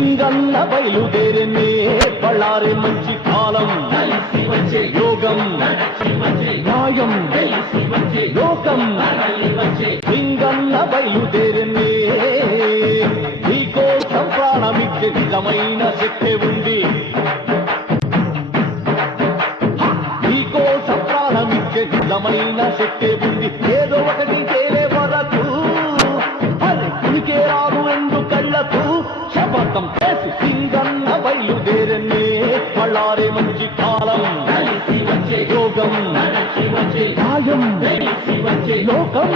సింగన్న బయలుదేరనే బళ్ళారి మంచి కాలం. యోగం న్యాయం లోకం. తరలి వచ్చే సింగన్న బయలుదేరనే నీకోసం ప్రాణమిచ్చే నిజమైన శక్తి ఉంది. నీకోసం ప్రాణమిచ్చే నిజమైన శక్తి ఉంది. శపథం చేసి సింగన్న బయలుదేరనే పళ్ళారే మంచి కాలం. యోగం. వచ్చే లోకం.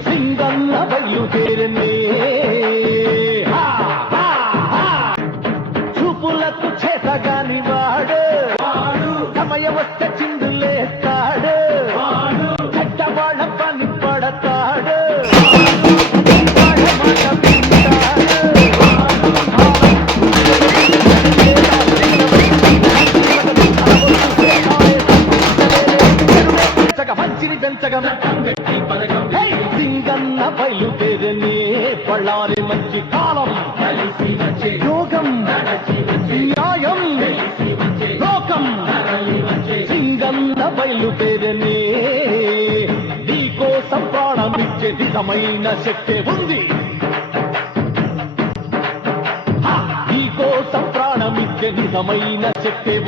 సింగన్న బయలుదేరనే. చూపులకు పెంచగా సింగన్న బయలుదేరనే పళ్ళారి మంచి కాలం. యోగం న్యాయం లోకం. సింగన్న బయలుదేరనే నీకోసం ప్రాణమిచ్చే నిజమైన శక్తి ఉంది. హా! నీకోసం ప్రాణమిచ్చే నిజమైన శక్తి